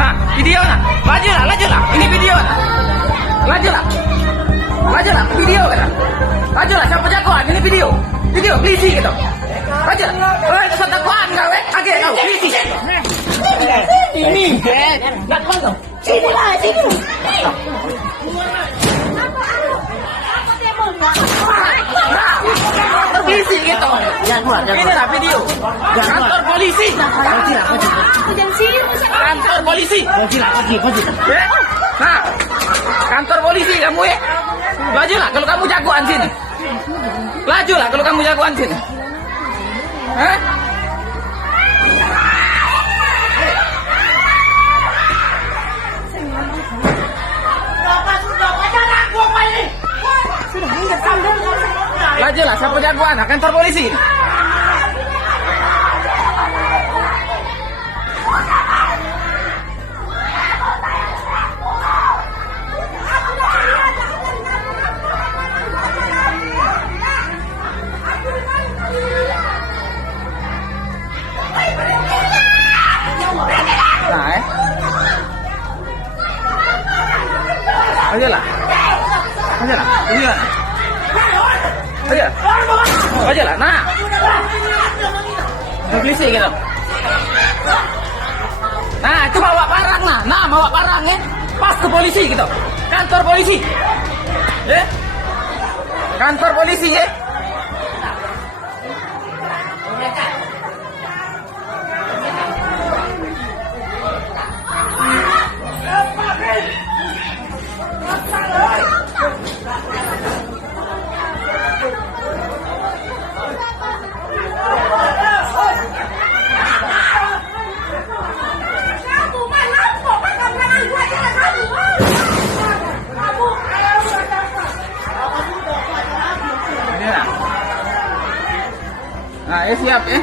Nah, video nah. Laju lah. Ini video nah. Laju lah, video kan. Laju lah, siapa jagoan? Ini video. Video, polisi gitu. Laju lah. Itu jagoan kau, Agak kau, polisi. Ini. Nak kau. Sini lah. Polisi gitu. Ini lah video. Kantor polisi. Kantor polisi. Nah, kantor polisi kamu ya. Laju lah kalau kamu jagoan sini. Laju lah kalau kamu jagoan sini. Hah? Laju lah, siapa jagoan? Kantor polisi. Nah, aja lah. Nah, polisi gitu. Nah, itu bawa parang bawa parang ya. Pas ke polisi gitu. Kantor polisi. Ya. Kantor polisi ya. Nah, siap ya.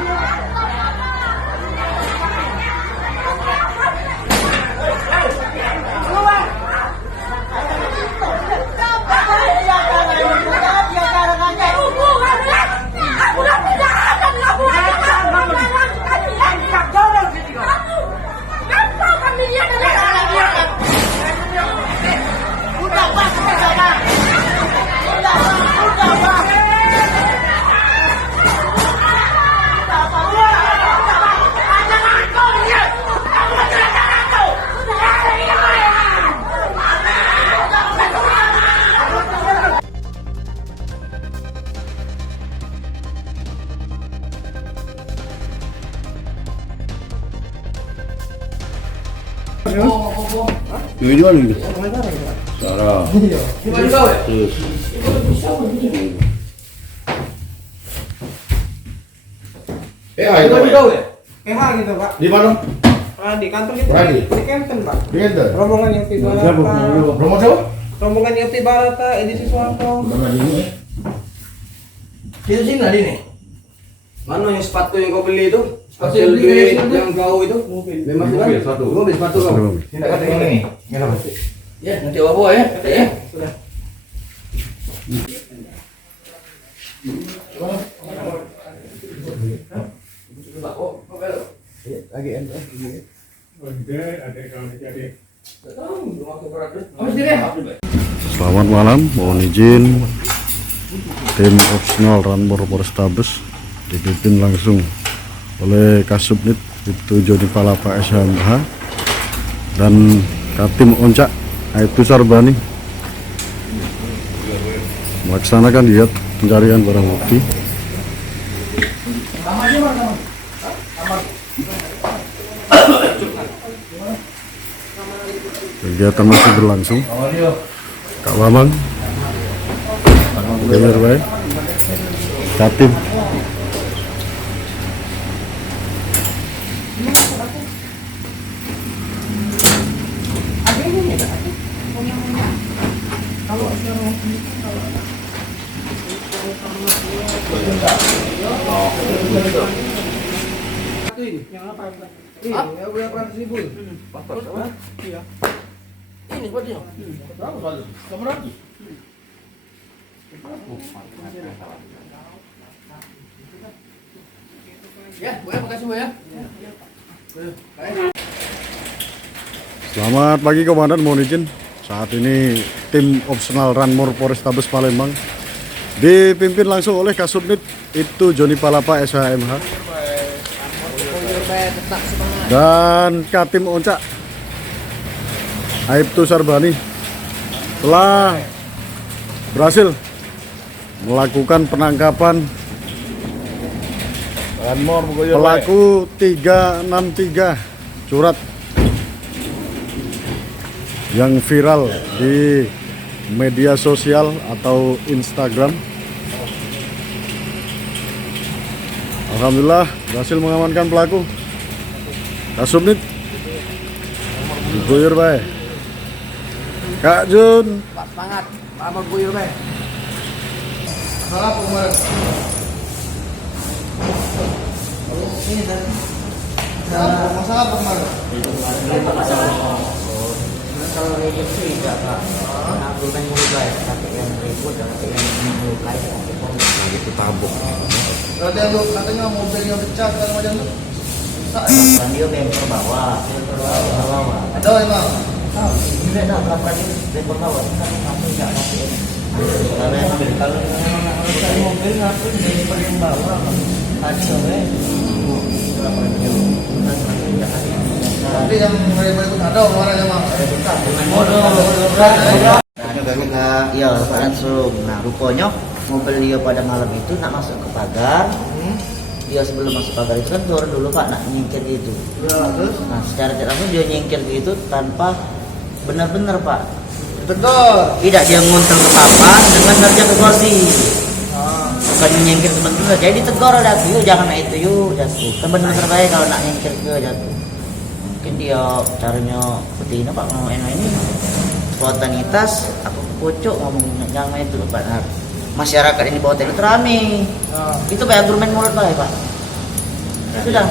Ini jual ini. Sarah. Terus. Ayo kau ya? Kemana gitu Pak? Di mana? Di kantor kita. Di Kempten Pak. Di Kempten. Rombongan yang di Barata. Rombongan siapa? Rombongan yang di Barata, edisi Suwanto. Mana ini? Itu sini tadi nih. Mana yang sepatu yang kau beli itu? Sepatu Hasil yang beli duit itu? yang kau itu? Memang kan? Mobil, satu. Mobil sepatu kau. Ini kata ini. Ya, nanti bawa ya. Ya. Sudah. Lagi ente. Selamat malam, mohon izin tim opsional Ranmor Polrestabes dipimpin langsung oleh Kasubnit itu Joni Palapa SHMH dan Katim Oncak Aibtu Sarbani melaksanakan giat pencarian barang bukti. Kegiatan masih berlangsung. Kak Bambang, Dengar baik, Katim. Yang apa? Iya, yang berapa ribu? Iya. Ini buat dia. Berapa kali? Kamu lagi? Ya, boleh makasih Bu ya. Selamat pagi Komandan, mohon izin. Saat ini tim opsional Ranmor Polrestabes Palembang dipimpin langsung oleh Kasubnit itu Joni Palapa SHMH dan Katim Oncak Aibtu Sarbani telah berhasil melakukan penangkapan pelaku 363 curat yang viral di media sosial atau Instagram. Alhamdulillah berhasil mengamankan pelaku. Kasubnit diguyur bae. Kak Jun, Pak semangat, Pak mau guyur bae. Salah apa kemarin? Ini tadi. Masalah apa kemarin? Kalau ribut sih enggak Pak. Aku kan mulai tapi yang ribut dan yang mulai itu tabuk. Ada yang lu katanya mobilnya pecah segala macam tuh. Kan dia bemper bawah. Ada emang. Tidak nak melakukan bemper bawah. Kan kamu enggak masih. Kalau mobil ngapain bemper yang bawah? Ada Tapi yang mereka ada orangnya mah. Iya, Pak langsung. Nah, rupanya mobil dia pada malam itu nak masuk ke pagar. Dia sebelum masuk pagar itu kan turun dulu Pak nak nyingkir gitu. Nah, secara tidak langsung dia nyingkir gitu tanpa benar-benar Pak. Betul. Tidak dia ngontrol ke papan dengan kerja ke kursi. Bukan nyingkir sebentar. Jadi tegur ada yuk jangan nak itu yuk jatuh. Kan benar baik kalau nak nyingkir ke jatuh. Mungkin dia caranya seperti ini Pak ngomong ini spontanitas aku kocok ngomong jangan itu Pak. Masyarakat ini bawa itu rame. Itu kayak argumen mulut Pak. Sudah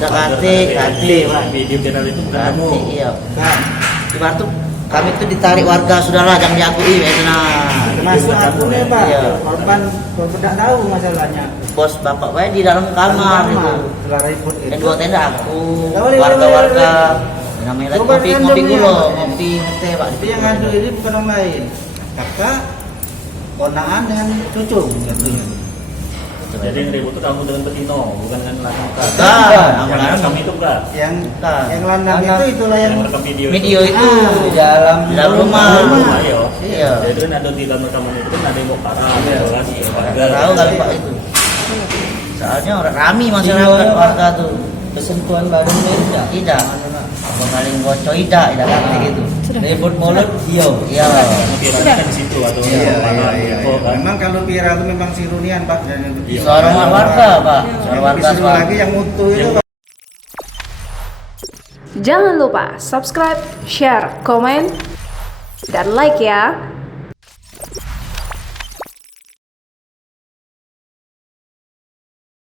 kate video viral itu bukan kamu. Iya. Ibarat tuh kami itu ditarik warga sudahlah jangan diakui Masuk akunnya Pak, Iya. korban tidak tahu masalahnya. Bos bapak saya di dalam kamar itu. Setelah ribut Dan itu. dua tenda aku, Boleh, warga-warga. Namanya lagi Coba ngopi random dulu, ya. ngopi ngeteh Pak. Tapi yang ngadu ini bukan orang lain. Kakak, konaan dengan cucu. Jadi yang ribut itu kamu dengan Betino, bukan dengan Lanang. Bukan, Yang kami itu enggak. Yang Bukan. yang landang itu itulah yang Yang rekam video. Video itu di dalam di dalam rumah. Ayo. Iya. Jadi itu kan ada di dalam rekaman itu kan ada yang mau parah, Iya. gitu kan. Nggak tahu kali Pak itu. Soalnya orang rame masyarakat warga tuh. Kesentuhan badan tidak. Tidak. Pengaling gocok tidak ngerti gitu. Ribut mulut, iya. Iya. Viralnya kan di situ atau info kan. Memang kalau viral itu memang sirunian Pak dan yang Iya. Suara warga Pak. Suara yang warga disuruh lagi yang mutu itu Pak. Jangan lupa subscribe, share, komen, dan like ya.